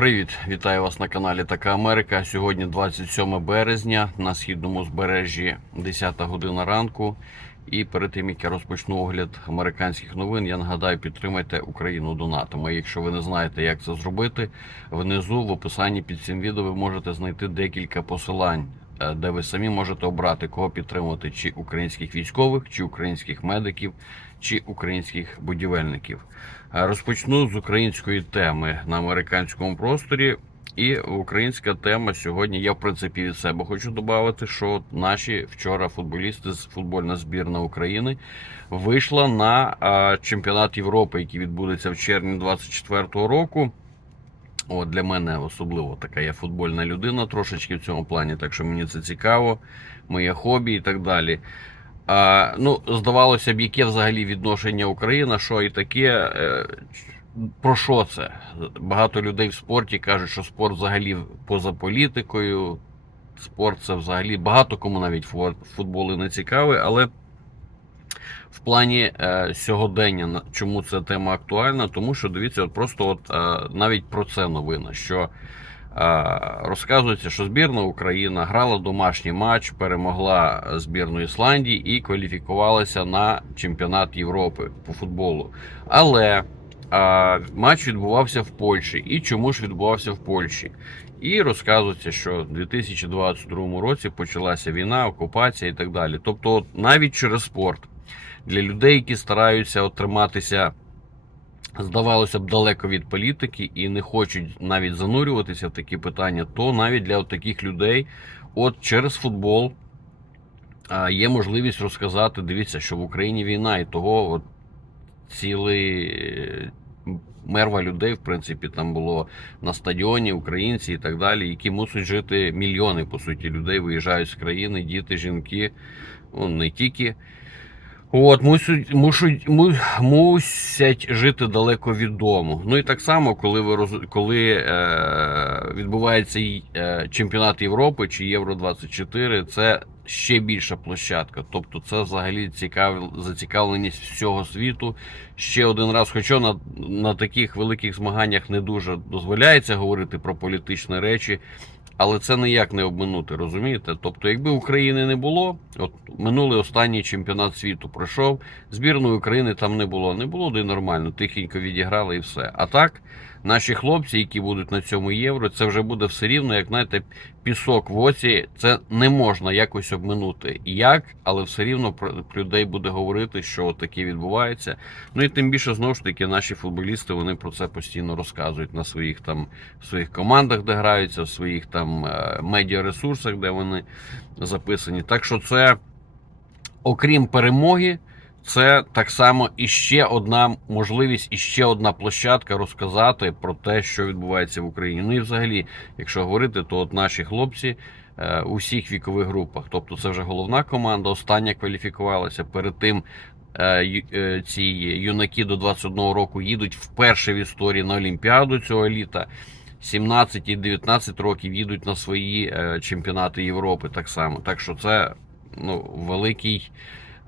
Привіт, вітаю вас на каналі Така Америка. Сьогодні 27 березня на східному збережжі 10 година ранку. І перед тим як я розпочну огляд американських новин, я нагадаю, підтримайте Україну донатами. Якщо ви не знаєте, як це зробити, внизу в описанні під цим відео ви можете знайти декілька посилань, де ви самі можете обрати, кого підтримувати: чи українських військових, чи українських медиків, чи українських будівельників. Е, Розпочну з української теми на американському просторі. І українська тема сьогодні. Я в принципі від себе хочу додати, що наші вчора футболісти з футбольна збірна України вийшла на чемпіонат Європи, який відбудеться в червні 24-го року. От для мене особливо така я футбольна людина трошечки в цьому плані, так що мені це цікаво, моє хобі і так далі. А, ну, здавалося б, яке взагалі відношення Україна, що і таке. е, Про що це? Багато людей в спорті кажуть, що спорт взагалі поза політикою. Спорт це взагалі багато кому навіть фу- футбол не цікавий, але в плані е, сьогодення, чому ця тема актуальна, тому що дивіться, от просто от е, навіть про це новина, що е, розказується, що збірна Україна грала домашній матч, перемогла збірну Ісландії і кваліфікувалася на чемпіонат Європи по футболу. Але а, матч відбувався в Польщі. І чому ж відбувався в Польщі? І розказується, що в 2022 році почалася війна, окупація і так далі. Тобто, навіть через спорт для людей, які стараються от триматися, здавалося б, далеко від політики і не хочуть навіть занурюватися в такі питання, то навіть для таких людей, от через футбол. Є можливість розказати, дивіться, що в Україні війна, і того от цілий е, мерва людей, в принципі, там було на стадіоні, українці і так далі, які мусять жити мільйони, по суті, людей виїжджають з країни, діти, жінки, ну, не тільки. От, мусять, мусять, му- мусять жити далеко від дому. Ну і так само, коли ви роз, коли е, відбувається е, чемпіонат Європи чи Євро 24, це ще більша площадка. Тобто, це взагалі цікав, зацікавленість всього світу. Ще один раз, хоча на, на таких великих змаганнях не дуже дозволяється говорити про політичні речі. Але це ніяк не обминути, розумієте? Тобто, якби України не було, от минулий останній чемпіонат світу пройшов, збірної України там не було. Не було де нормально, тихенько відіграли і все. А так, наші хлопці, які будуть на цьому євро, це вже буде все рівно, як знаєте, пісок в оці. Це не можна якось обминути. Як, але все рівно про людей буде говорити, що таке відбувається. Ну і тим більше знову ж таки наші футболісти вони про це постійно розказують на своїх там своїх командах, де граються, в своїх там е, медіаресурсах, де вони записані. Так що це, окрім перемоги, це так само іще одна можливість, іще одна площадка розказати про те, що відбувається в Україні. Ну і взагалі, якщо говорити, то от наші хлопці е, у всіх вікових групах. Тобто, це вже головна команда, остання кваліфікувалася. Перед тим е, е, ці юнаки до 21 року їдуть вперше в історії на Олімпіаду цього літа. 17 і 19 років їдуть на свої е, чемпіонати Європи так само. Так що це ну, великий,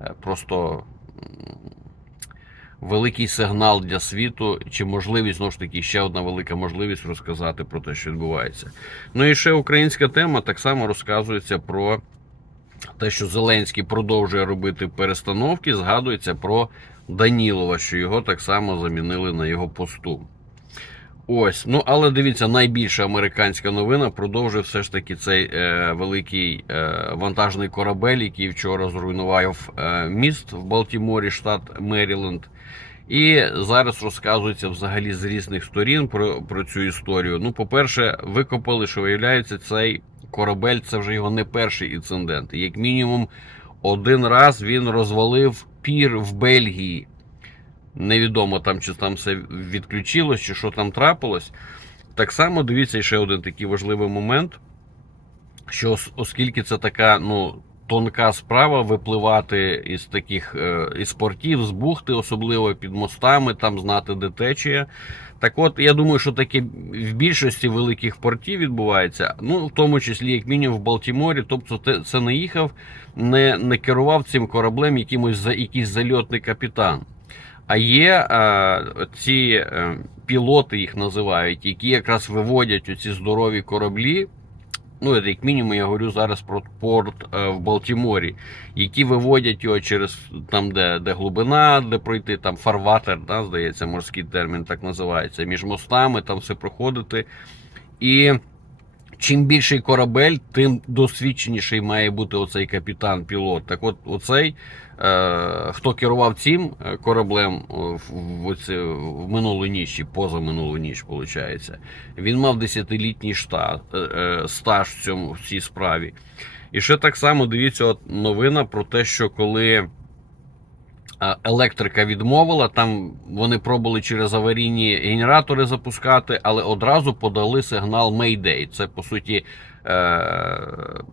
е, просто великий сигнал для світу, чи можливість, знову ж таки, ще одна велика можливість розказати про те, що відбувається. Ну і ще українська тема так само розказується про те, що Зеленський продовжує робити перестановки, згадується про Данілова, що його так само замінили на його посту. Ось, ну але дивіться, найбільша американська новина продовжує все ж таки цей е, великий е, вантажний корабель, який вчора зруйнував е, міст в Балтіморі, штат Меріленд. І зараз розказується взагалі з різних сторін про, про цю історію. Ну, по-перше, викопали, що виявляється, цей корабель це вже його не перший інцидент. Як мінімум, один раз він розвалив пір в Бельгії. Невідомо там, чи там все відключилось, чи що там трапилось. Так само дивіться ще один такий важливий момент, що оскільки це така ну, тонка справа випливати із таких е, із портів, з бухти, особливо під мостами, там знати, де течія. Так от, я думаю, що таке в більшості великих портів відбувається, ну, в тому числі, як мінімум, в Балтіморі. Тобто, це не їхав, не, не керував цим кораблем якимось якийсь зальотний капітан. А є е, ці е, пілоти, їх називають, які якраз виводять оці здорові кораблі. Ну, як мінімум, я говорю зараз про порт е, в Балтіморі, які виводять його через там, де, де глибина, де пройти, там фарватер, да, здається, морський термін так називається. Між мостами там все проходити. І чим більший корабель, тим досвідченіший має бути оцей капітан-пілот. Так от, оцей, е, хто керував цим е, кораблем е, в, оце- в минулу ніч, чи позаминулу ніч, виходить, він мав 10-літній штат, е, е, стаж в цьому в цій справі. І ще так само дивіться, от новина про те, що коли електрика відмовила, там вони пробували через аварійні генератори запускати, але одразу подали сигнал Mayday. Це по суті е-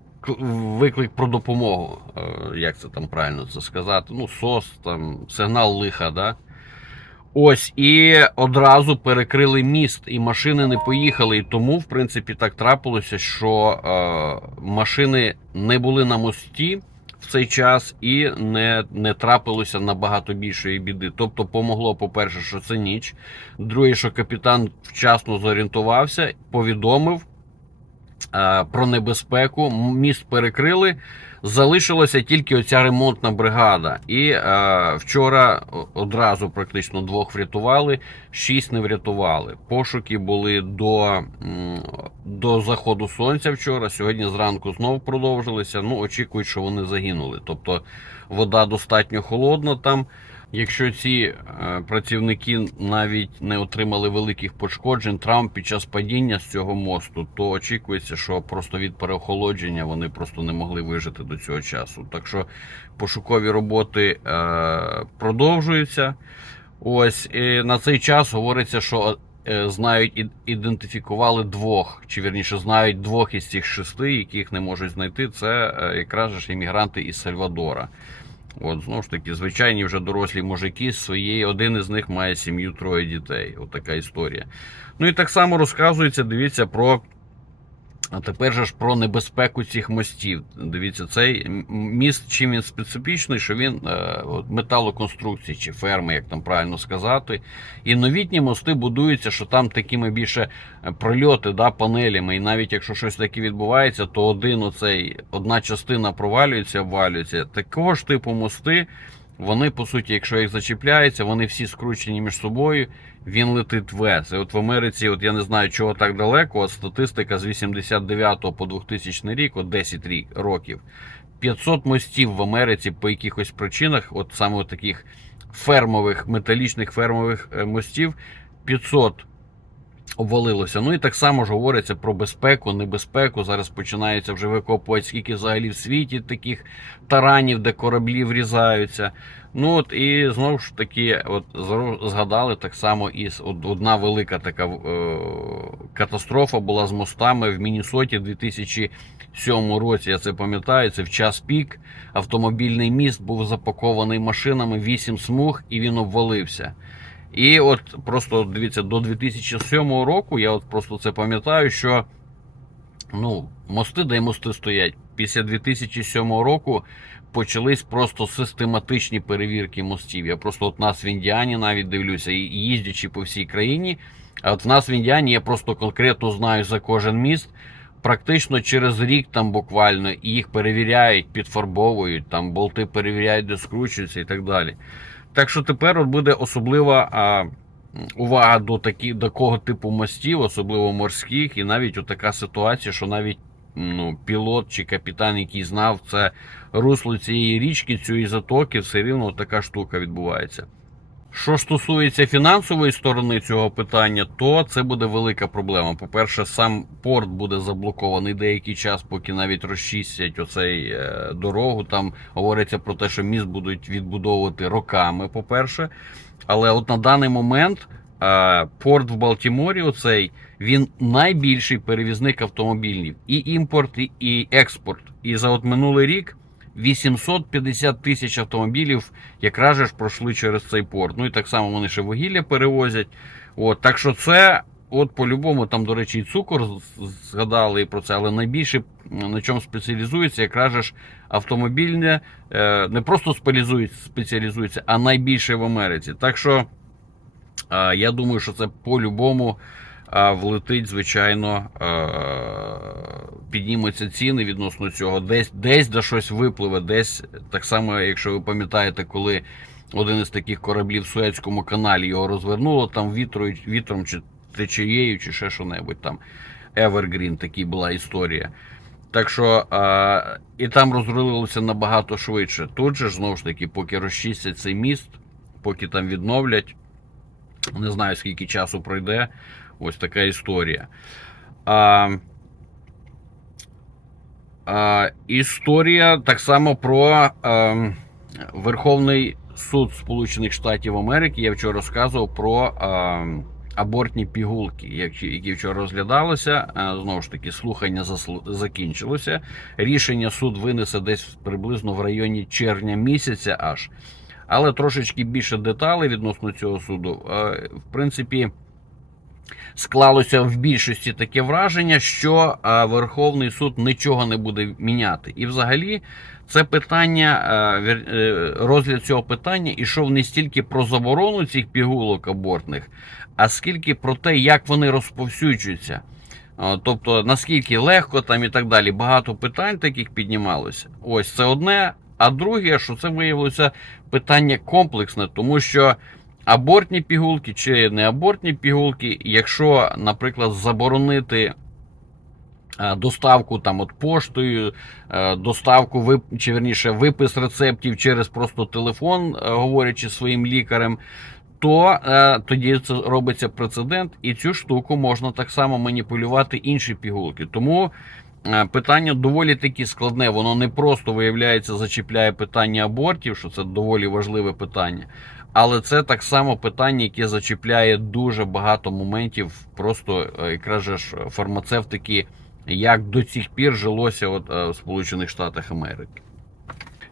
виклик про допомогу. Е, як це там правильно це сказати? Ну, СОС, там сигнал лиха, да? Ось і одразу перекрили міст, і машини не поїхали. І тому, в принципі, так трапилося, що е, машини не були на мості в цей час і не, не трапилося набагато більшої біди. Тобто, помогло, по-перше, що це ніч. Друге, що капітан вчасно зорієнтувався, повідомив про небезпеку. Міст перекрили. Залишилася тільки оця ремонтна бригада. І е, вчора одразу практично двох врятували, шість не врятували. Пошуки були до, до заходу сонця вчора. Сьогодні зранку знов продовжилися. Ну, очікують, що вони загинули. Тобто вода достатньо холодна там. Якщо ці е, працівники навіть не отримали великих пошкоджень, травм під час падіння з цього мосту, то очікується, що просто від переохолодження вони просто не могли вижити до цього часу. Так що пошукові роботи е, продовжуються. Ось і на цей час говориться, що е, знають і- ідентифікували двох, чи вірніше знають двох із цих шести, яких не можуть знайти. Це якраз ж іммігранти із Сальвадора. От, знову ж таки, звичайні вже дорослі мужики з своєї, один із них має сім'ю, троє дітей. От історія. Ну і так само розказується, дивіться про. А тепер же ж про небезпеку цих мостів. Дивіться, цей міст, чим він специфічний, що він е, металоконструкції чи ферми, як там правильно сказати. І новітні мости будуються, що там такими більше е, прольоти, да, панелями. І навіть якщо щось таке відбувається, то один оцей, одна частина провалюється, обвалюється. Такого ж типу мости, вони, по суті, якщо їх зачіпляється, вони всі скручені між собою, він летить вес. І от в Америці, от я не знаю, чого так далеко, от статистика з 89 по 2000 рік, от 10 рік, років. 500 мостів в Америці по якихось причинах, от саме от таких фермових, металічних фермових е, мостів, 500 обвалилося. Ну і так само ж говориться про безпеку, небезпеку. Зараз починається вже викопувати, скільки взагалі в світі таких таранів, де кораблі врізаються. Ну от і знову ж таки, от згадали так само і одна велика така е, катастрофа була з мостами в Міннесоті 2007 році. Я це пам'ятаю. Це в час пік. Автомобільний міст був запакований машинами, 8 смуг, і він обвалився. І от просто дивіться, до 2007 року я от просто це пам'ятаю, що ну, мости, де й мости стоять. Після 2007 року почались просто систематичні перевірки мостів. Я просто от нас в Індіані навіть дивлюся, їздячи по всій країні. А от в нас в Індіані я просто конкретно знаю за кожен міст. Практично через рік там буквально їх перевіряють, підфарбовують, там болти перевіряють, де скручуються і так далі. Так що тепер от буде особлива а, увага до такі, до такого типу мостів, особливо морських, і навіть от така ситуація, що навіть ну, пілот чи капітан, який знав це русло цієї річки, цієї затоки, все рівно така штука відбувається. Що стосується фінансової сторони цього питання, то це буде велика проблема. По-перше, сам порт буде заблокований деякий час, поки навіть розчистять оцей е, дорогу. Там говориться про те, що міст будуть відбудовувати роками. По-перше, але от на даний момент е, порт в Балтіморі, оцей він найбільший перевізник автомобілів, і імпорт, і експорт. І за от минулий рік 850 тисяч автомобілів якраз ж пройшли через цей порт. Ну і так само вони ще вугілля перевозять. От, так що це от по-любому, там, до речі, і цукор згадали про це, але найбільше на чому спеціалізується, якраз ж автомобільне, е, не просто спеціалізується, а найбільше в Америці. Так що е, я думаю, що це по-любому е, влетить, звичайно, піднімуться ціни відносно цього. Десь, десь до щось випливе, десь так само, якщо ви пам'ятаєте, коли один із таких кораблів в Суецькому каналі його розвернуло там вітрою, вітром чи течією, чи ще що-небудь там. Evergreen, такий була історія. Так що а, і там розрулилося набагато швидше. Тут же знову ж таки, поки розчистять цей міст, поки там відновлять, не знаю скільки часу пройде. Ось така історія. А, історія так само про а, Верховний суд Сполучених Штатів Америки. Я вчора розказував про а, абортні пігулки, які, вчора розглядалися. А, знову ж таки, слухання закінчилося. Рішення суд винесе десь приблизно в районі червня місяця аж. Але трошечки більше деталей відносно цього суду. Е, В принципі, склалося в більшості таке враження, що е, Верховний суд нічого не буде міняти. І взагалі це питання, е, е, розгляд цього питання ішов не стільки про заборону цих пігулок абортних, а скільки про те, як вони розповсюджуються. Тобто наскільки легко там і так далі. Багато питань таких піднімалося. Ось це одне. А друге, що це виявилося питання комплексне, тому що абортні пігулки чи не абортні пігулки, якщо, наприклад, заборонити е, доставку там от поштою, е, доставку вип... чи верніше випис рецептів через просто телефон, е, говорячи своїм лікарем. То е, тоді це робиться прецедент, і цю штуку можна так само маніпулювати інші пігулки. Тому е, питання доволі таки складне. Воно не просто виявляється, зачіпляє питання абортів, що це доволі важливе питання. Але це так само питання, яке зачіпляє дуже багато моментів, просто е, якраз ж фармацевтики, як до цих пір жилося от, е, в Сполучених Штатах Америки.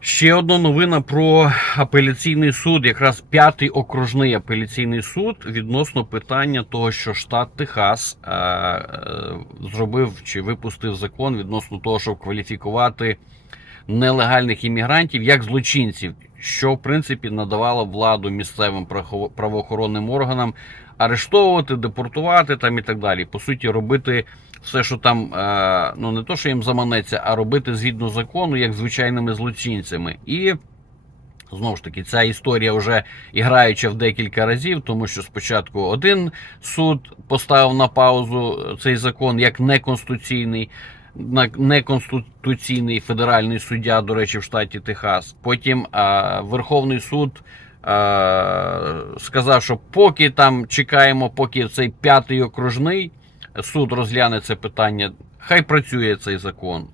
Ще одна новина про апеляційний суд, якраз п'ятий окружний апеляційний суд відносно питання того, що штат Техас е, е, зробив чи випустив закон відносно того, щоб кваліфікувати нелегальних іммігрантів як злочинців, що в принципі надавало владу місцевим правоохоронним органам арештовувати, депортувати там і так далі. По суті, робити все, що там е, ну не то, що їм заманеться, а робити згідно закону, як звичайними злочинцями. І знову ж таки, ця історія вже іграюча в декілька разів, тому що спочатку один суд поставив на паузу цей закон як неконституційний. Неконституційний федеральний суддя, до речі, в штаті Техас. Потім а, Верховний суд а, сказав, що поки там чекаємо, поки цей п'ятий окружний суд розгляне це питання, хай працює цей закон.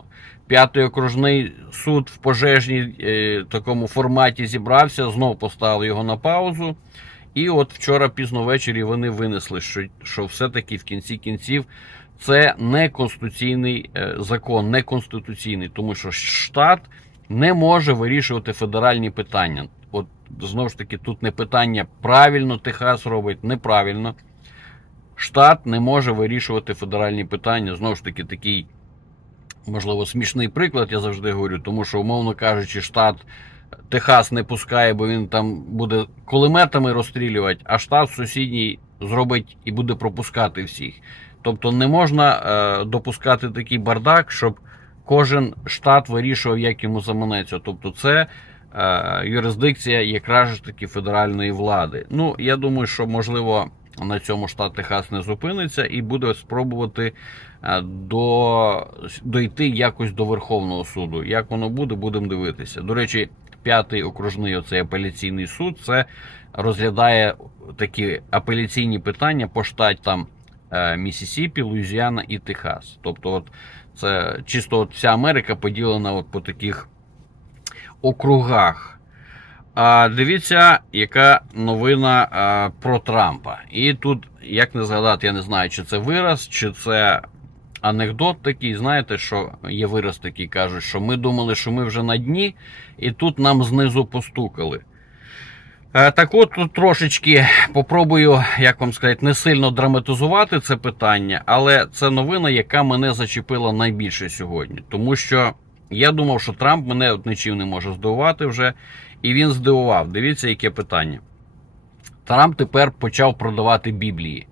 П'ятий окружний суд в пожежній е, такому форматі зібрався, знов поставив його на паузу. І от вчора пізно ввечері вони винесли, що, що все-таки в кінці кінців це не конституційний е, закон, не конституційний, тому що штат не може вирішувати федеральні питання. От знову ж таки, тут не питання правильно Техас робить, неправильно. Штат не може вирішувати федеральні питання. Знову ж таки, такий, можливо, смішний приклад, я завжди говорю, тому що, умовно кажучи, штат Техас не пускає, бо він там буде кулеметами розстрілювати, а штат сусідній зробить і буде пропускати всіх. Тобто не можна е, допускати такий бардак, щоб кожен штат вирішував, як йому заманеться. Тобто, це е, юрисдикція якраз таки федеральної влади. Ну, я думаю, що можливо на цьому штат Техас не зупиниться і буде спробувати е, до, дойти якось до Верховного суду. Як воно буде, будемо дивитися. До речі, п'ятий окружний оцей апеляційний суд це розглядає такі апеляційні питання по штатам Місісіпі, Луїзіана і Техас. Тобто, от це чисто от вся Америка поділена от по таких округах. А дивіться, яка новина а, про Трампа. І тут, як не згадати, я не знаю, чи це вираз, чи це анекдот такий. Знаєте, що є вираз такий, кажуть, що ми думали, що ми вже на дні, і тут нам знизу постукали. Е, Так от тут трошечки попробую, як вам сказати, не сильно драматизувати це питання, але це новина, яка мене зачепила найбільше сьогодні. Тому що я думав, що Трамп мене нічим не може здивувати вже, і він здивував. Дивіться, яке питання. Трамп тепер почав продавати Біблії.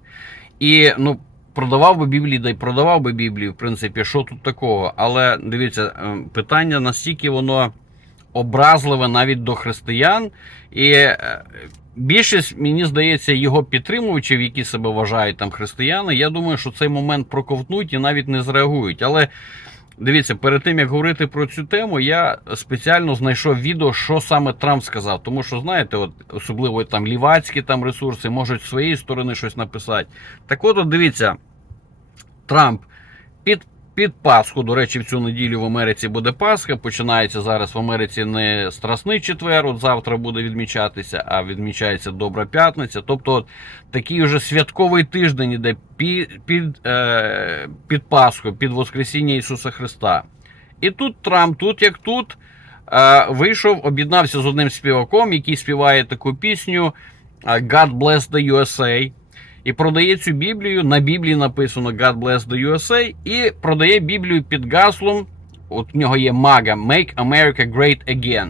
І ну, продавав би Біблії, да й продавав би Біблію, в принципі, що тут такого. Але дивіться, е, питання настільки воно образливе навіть до християн. І е, більшість, мені здається, його підтримувачів, які себе вважають там християни, я думаю, що цей момент проковтнуть і навіть не зреагують. Але дивіться, перед тим як говорити про цю тему, я спеціально знайшов відео, що саме Трамп сказав. Тому що, знаєте, от особливо там лівацькі там ресурси можуть з своєї сторони щось написати. Так от, от дивіться, Трамп під під Пасху, до речі, в цю неділю в Америці буде Пасха. Починається зараз в Америці не Страсний четвер, от завтра буде відмічатися, а відмічається Добра П'ятниця. Тобто, от такий вже святковий тиждень іде під, під, е, під Пасху, під Воскресіння Ісуса Христа. І тут Трамп, тут як тут, е, вийшов, об'єднався з одним співаком, який співає таку пісню е, God bless the USA і продає цю Біблію. На Біблії написано God bless the USA, і продає Біблію під гаслом. От в нього є мага Make America Great Again.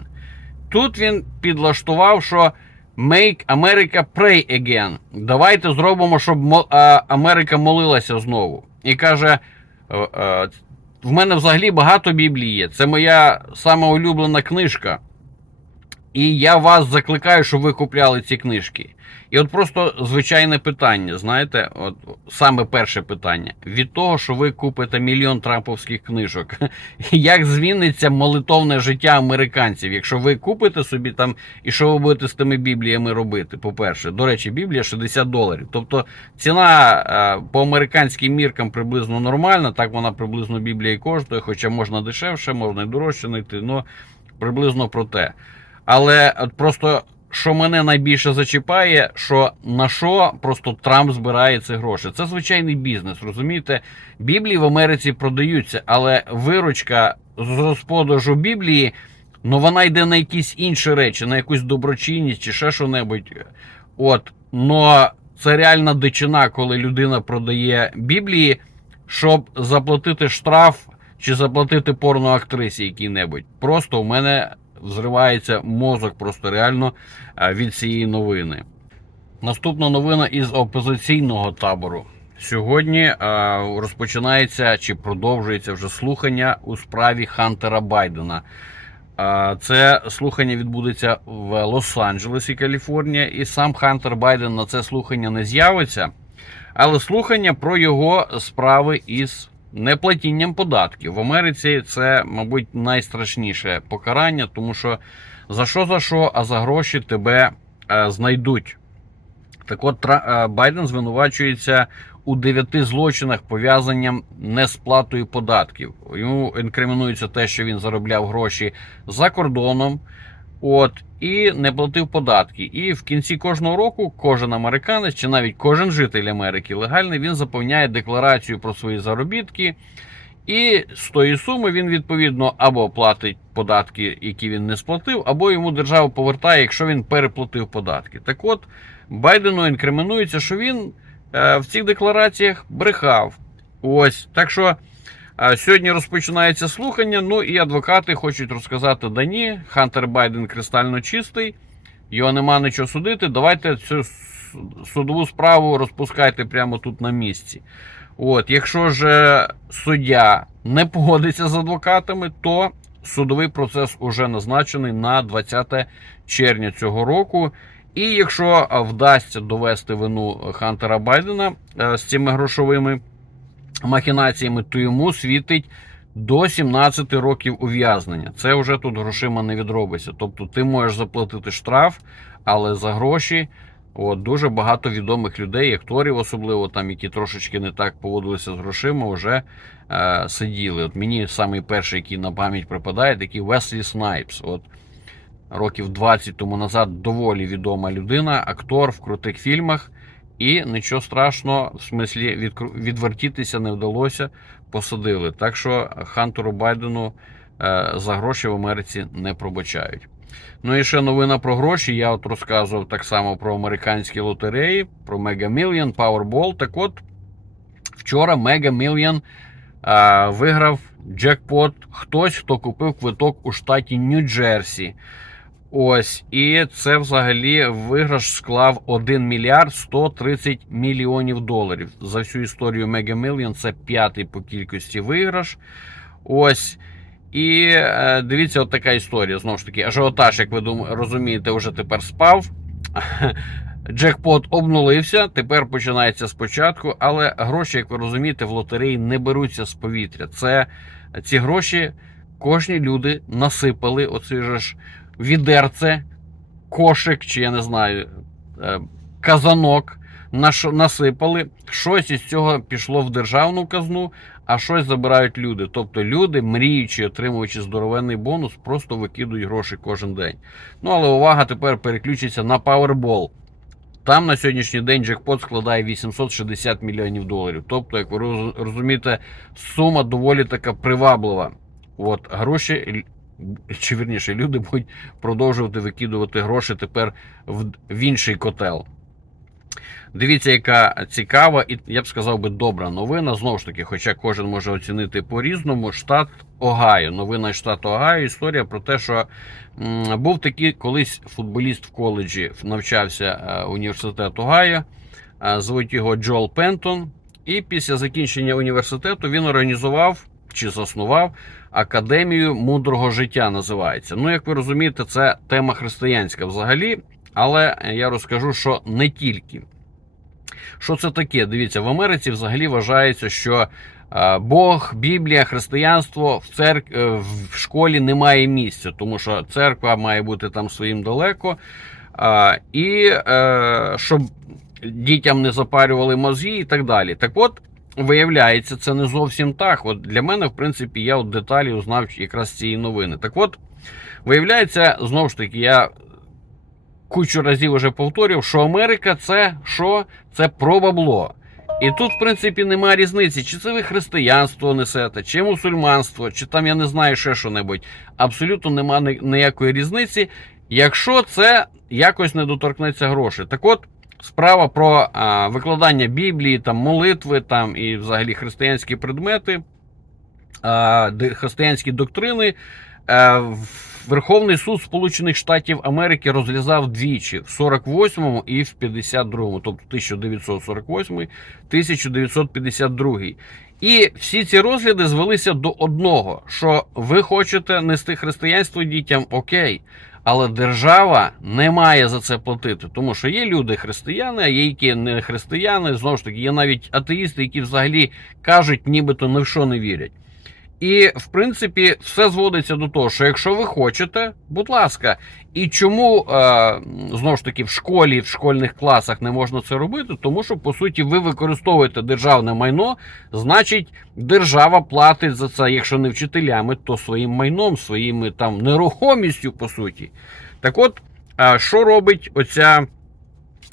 Тут він підлаштував, що Make America Pray Again. Давайте зробимо, щоб Америка молилася знову. І каже: е, е, в мене взагалі багато Біблії є. Це моя сама улюблена книжка. І я вас закликаю, щоб ви купляли ці книжки. І от просто звичайне питання, знаєте, от саме перше питання: від того, що ви купите мільйон трамповських книжок, як зміниться молитовне життя американців, якщо ви купите собі там, і що ви будете з тими бібліями робити? По-перше, до речі, біблія 60 доларів. Тобто ціна е, по американським міркам приблизно нормальна, так вона приблизно біблія коштує, хоча можна дешевше, можна і дорожче знайти, але приблизно про те. Але от просто що мене найбільше зачіпає, що на що просто Трамп збирає ці гроші. Це звичайний бізнес, розумієте? Біблії в Америці продаються, але виручка з розпродажу Біблії, ну вона йде на якісь інші речі, на якусь доброчинність чи ще що-небудь. От, но це реальна дичина, коли людина продає Біблії, щоб заплатити штраф чи заплатити порноактрисі якій-небудь. Просто у мене взривається мозок просто реально е, від цієї новини. Наступна новина із опозиційного табору. Сьогодні е, розпочинається чи продовжується вже слухання у справі Хантера Байдена. Е, Це слухання відбудеться в Лос-Анджелесі, Каліфорнія, і сам Хантер Байден на це слухання не з'явиться. Але слухання про його справи із неплатінням податків в Америці це, мабуть, найстрашніше покарання, тому що за що за що, а за гроші тебе е, знайдуть. Так от Тра- е, Байден звинувачується у дев'яти злочинах, пов'язанням не з платою податків. Йому інкримінується те, що він заробляв гроші за кордоном. От і не платив податки. І в кінці кожного року кожен американець чи навіть кожен житель Америки легальний він заповняє декларацію про свої заробітки. І з тої суми він відповідно або платить податки, які він не сплатив, або йому держава повертає, якщо він переплатив податки. Так от Байдену інкримінується, що він е, в цих деклараціях брехав. Ось так що. Сьогодні розпочинається слухання. Ну і адвокати хочуть розказати: да ні, Хантер Байден кристально чистий, його нема нічого судити. Давайте цю судову справу розпускайте прямо тут на місці. От, якщо ж е, суддя не погодиться з адвокатами, то судовий процес уже назначений на 20 червня цього року. І якщо е, вдасться довести вину Хантера Байдена е, з цими грошовими махінаціями, то йому світить до 17 років ув'язнення. Це вже тут грошима не відробиться. Тобто ти можеш заплатити штраф, але за гроші. От, дуже багато відомих людей, акторів, особливо там, які трошечки не так поводилися з грошима, вже е, сиділи. От мені самий перший, який на пам'ять припадає, такий Веслі Снайпс. От років 20 тому назад доволі відома людина, актор в крутих фільмах. І нічого страшного, в смислі відвертітися не вдалося, посадили. Так що Хантеру Байдену е, за гроші в Америці не пробачають. Ну і ще новина про гроші. Я от розказував так само про американські лотереї, про Mega Million, Powerball. Так от, вчора Mega Million а, виграв джекпот хтось, хто купив квиток у штаті Нью-Джерсі. Ось, і це взагалі виграш склав 1 мільярд 130 мільйонів доларів. За всю історію Mega Million це п'ятий по кількості виграш. Ось. І е, дивіться, от така історія. Знову ж таки, ажіотаж, як ви розумієте, вже тепер спав. Джекпот обнулився, тепер починається спочатку, але гроші, як ви розумієте, в лотереї не беруться з повітря. Це ці гроші кожні люди насипали. Же ж відерце, кошик, чи я не знаю, е, казанок насипали. Щось із цього пішло в державну казну, а щось забирають люди. Тобто люди, мріючи, отримуючи здоровенний бонус, просто викидують гроші кожен день. Ну але увага тепер переключиться на Powerball. Там на сьогоднішній день джекпот складає 860 мільйонів доларів. Тобто, як ви розумієте, сума доволі така приваблива. От гроші, чи вірніше, люди будуть продовжувати викидувати гроші тепер в, в інший котел. Дивіться, яка цікава і я б сказав би добра новина. Знову ж таки, хоча кожен може оцінити по-різному, штат Огайо. Новина штату Огайо. Історія про те, що м, був такий колись футболіст в коледжі, навчався е, університет Огайо. е, Звуть його Джол Пентон. І після закінчення університету він організував чи заснував Академію мудрого життя. Називається. Ну, як ви розумієте, це тема християнська взагалі, але я розкажу, що не тільки. Що це таке? Дивіться, в Америці взагалі вважається, що е, Бог, Біблія, християнство в церк... е, в школі немає місця, тому що церква має бути там своїм далеко. І е, щоб дітям не запарювали мозги і так далі. Так от, виявляється, це не зовсім так. От для мене, в принципі, я от деталі узнав якраз цієї новини. Так от, виявляється, знову ж таки, я кучу разів вже повторював, що Америка це що? Це про бабло. І тут, в принципі, немає різниці, чи це ви християнство несете, чи мусульманство, чи там я не знаю ще що-небудь. Абсолютно немає ніякої різниці, якщо це якось не доторкнеться грошей. Так от, справа про а, викладання Біблії, там молитви там і взагалі християнські предмети, а, християнські доктрини. е, в- Верховний суд Сполучених Штатів Америки розглядав двічі в 48-му і в 52-му, тобто 1948 1952 І всі ці розгляди звелися до одного: що ви хочете нести християнство дітям, окей. Але держава не має за це платити, тому що є люди християни, а є які не християни. Знову ж таки, є навіть атеїсти, які взагалі кажуть, нібито ні в що не вірять. І в принципі все зводиться до того, що якщо ви хочете, будь ласка, і чому е, знову ж таки в школі, в школьних класах не можна це робити? Тому що по суті ви використовуєте державне майно, значить, держава платить за це, якщо не вчителями, то своїм майном, своїми там нерухомістю, по суті. Так от, е, що робить оця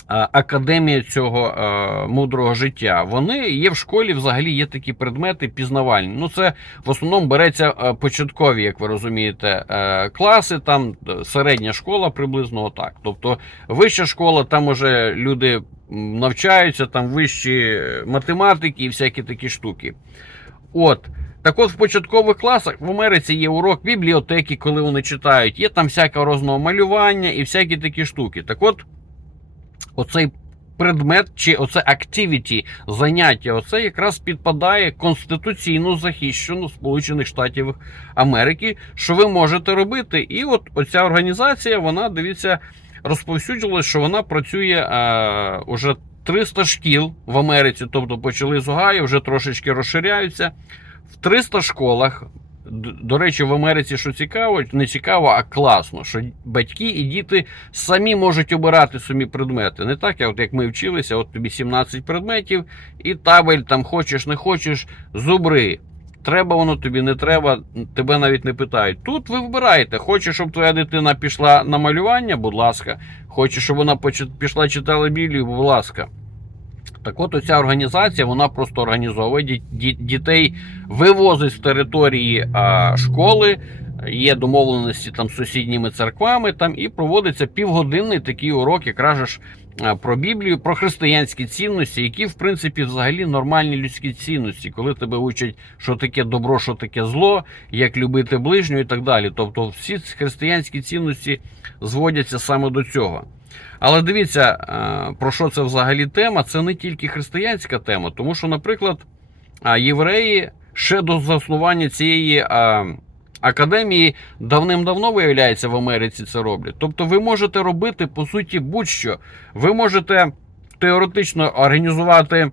академія цього е, мудрого життя? Вони є в школі, взагалі є такі предмети пізнавальні. Ну, це в основному береться е, початкові, як ви розумієте, е, класи, там е, середня школа приблизно отак. Тобто вища школа, там уже люди навчаються, там вищі е, математики і всякі такі штуки. От. Так от в початкових класах в Америці є урок бібліотеки, коли вони читають, є там всяке розного малювання і всякі такі штуки. Так от, оцей предмет чи оце activity, заняття, оце якраз підпадає конституційно захищено Сполучених Штатів Америки, що ви можете робити. І от оця організація, вона дивіться, розповсюджувалась, що вона працює е, уже 300 шкіл в Америці, тобто почали з Огайо, вже трошечки розширяються. В 300 школах. До речі, в Америці що цікаво, не цікаво, а класно, що батьки і діти самі можуть обирати собі предмети. Не так, як, як ми вчилися, от тобі 17 предметів, і табель там хочеш, не хочеш, зубри. Треба воно тобі, не треба, тебе навіть не питають. Тут ви вибираєте, хочеш, щоб твоя дитина пішла на малювання, будь ласка. Хочеш, щоб вона пішла читала Біблію, будь ласка. Так от оця організація, вона просто організовує ді- ді- дітей, вивозить з території а, школи, є домовленості там з сусідніми церквами, там і проводиться півгодинний такий урок, якраз ж е, про Біблію, про християнські цінності, які в принципі взагалі нормальні людські цінності, коли тебе учать, що таке добро, що таке зло, як любити ближнього і так далі. Тобто, всі християнські цінності зводяться саме до цього. Але дивіться, е, про що це взагалі тема? Це не тільки християнська тема, тому що, наприклад, євреї ще до заснування цієї академії давним-давно виявляється в Америці це роблять. Тобто, ви можете робити по суті будь-що. Ви можете теоретично організувати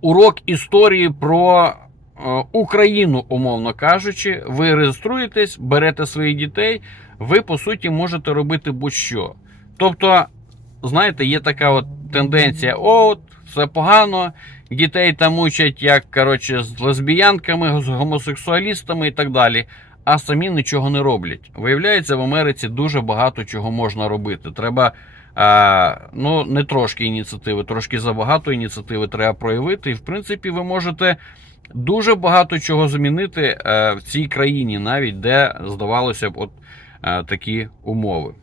урок історії про е, Україну, умовно кажучи. Ви реєструєтесь, берете своїх дітей, ви по суті можете робити будь-що. Тобто, знаєте, є така от тенденція: от, все погано, дітей там учать, як коротше, з лесбіянками, з гомосексуалістами і так далі. А самі нічого не роблять. Виявляється, в Америці дуже багато чого можна робити. Треба а, ну, не трошки ініціативи, трошки забагато ініціативи треба проявити. І в принципі, ви можете дуже багато чого змінити е, в цій країні, навіть де здавалося б, от е, такі умови.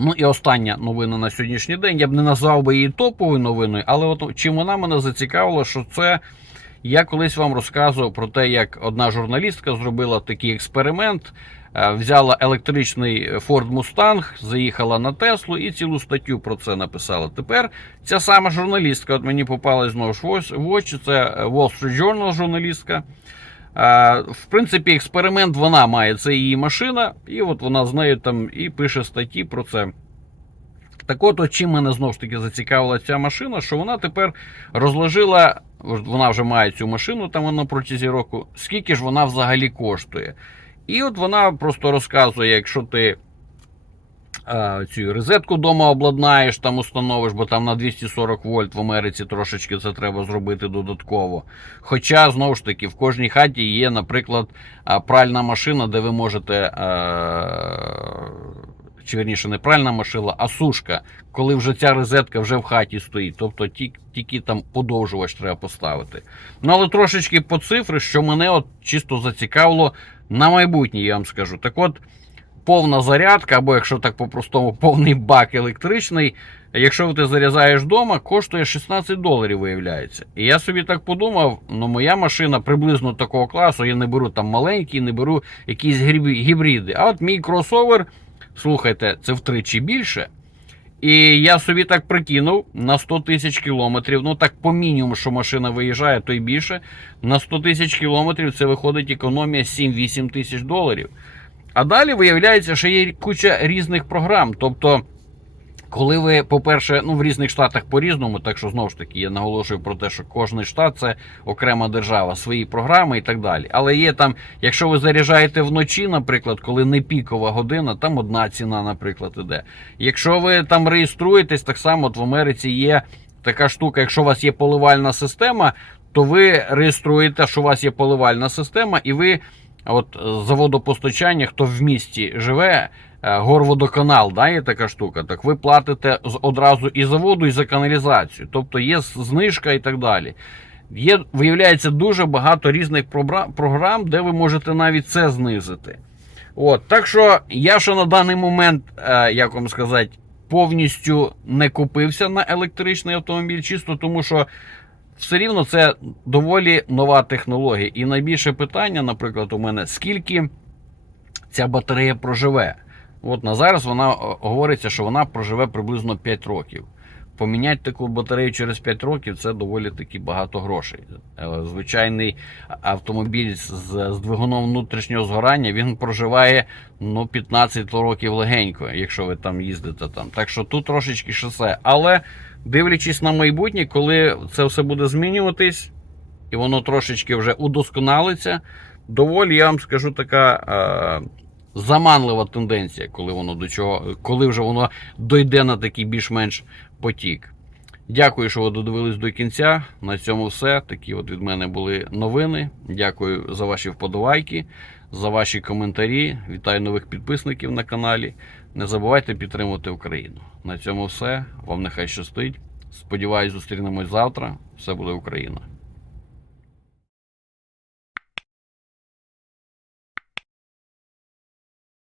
Ну і остання новина на сьогоднішній день. Я б не назвав би її топовою новиною, але от чим вона мене зацікавила, що це я колись вам розказував про те, як одна журналістка зробила такий експеримент. е, Взяла електричний Ford Mustang, заїхала на Теслу і цілу статтю про це написала. Тепер ця сама журналістка, от мені попалась знову ж в очі, це Wall Street Journal журналістка. В принципі, експеримент вона має, це її машина, і от вона з нею там і пише статті про це. Так от, чим мене знову ж таки зацікавила ця машина, що вона тепер розложила, вона вже має цю машину там вона протязі року, скільки ж вона взагалі коштує. І от вона просто розказує, якщо ти цю розетку вдома обладнаєш, там установиш, бо там на 240 вольт в Америці трошечки це треба зробити додатково. Хоча, знову ж таки, в кожній хаті є, наприклад, пральна машина, де ви можете. е, Чи верніше не пральна машина, а сушка, коли вже ця розетка вже в хаті стоїть. Тобто ті- тільки там подовжувач треба поставити. Ну але трошечки по цифри, що мене от чисто зацікавило на майбутнє, я вам скажу. Так от, повна зарядка, або якщо так по-простому, повний бак електричний, якщо ти заряджаєш вдома, коштує 16 доларів, виявляється. І я собі так подумав: ну моя машина приблизно такого класу, я не беру там маленькі, не беру якісь гібриди. А от мій кросовер, слухайте, це втричі більше. І я собі так прикинув на 100 тисяч кілометрів. Ну так по мінімуму, що машина виїжджає, то й більше. На 100 тисяч кілометрів це виходить економія 7-8 тисяч доларів. А далі виявляється, що є куча різних програм. Тобто, коли ви, по-перше, ну в різних штатах по-різному, так що знову ж таки я наголошую про те, що кожен штат це окрема держава, свої програми і так далі. Але є там, якщо ви заряджаєте вночі, наприклад, коли не пікова година, там одна ціна, наприклад, іде. Якщо ви там реєструєтесь, так само от в Америці є така штука, якщо у вас є поливальна система, то ви реєструєте, що у вас є поливальна система, і ви. От е, за водопостачання, хто в місті живе, е, горводоканал, да, є така штука, так ви платите одразу і за воду, і за каналізацію. Тобто є знижка і так далі. Є, виявляється, дуже багато різних програм, де ви можете навіть це знизити. От, так що я ще на даний момент, е, як вам сказати, повністю не купився на електричний автомобіль, чисто тому що все рівно це доволі нова технологія. І найбільше питання, наприклад, у мене скільки ця батарея проживе. От на зараз вона говориться, що вона проживе приблизно 5 років. Поміняти таку батарею через 5 років це доволі таки багато грошей. Е, Звичайний автомобіль з, з двигуном внутрішнього згорання він проживає ну, 15 років легенько, якщо ви там їздите там. Так що тут трошечки шосе. Але дивлячись на майбутнє, коли це все буде змінюватись, і воно трошечки вже удосконалиться, доволі, я вам скажу, така. Е, Заманлива тенденція, коли воно до чого, коли вже воно дойде на такий більш-менш потік. Дякую, що ви додивились до кінця. На цьому все. Такі от від мене були новини. Дякую за ваші вподобайки, за ваші коментарі. Вітаю нових підписників на каналі. Не забувайте підтримувати Україну. На цьому все. Вам нехай щастить. Сподіваюсь, зустрінемось завтра. Все буде Україна.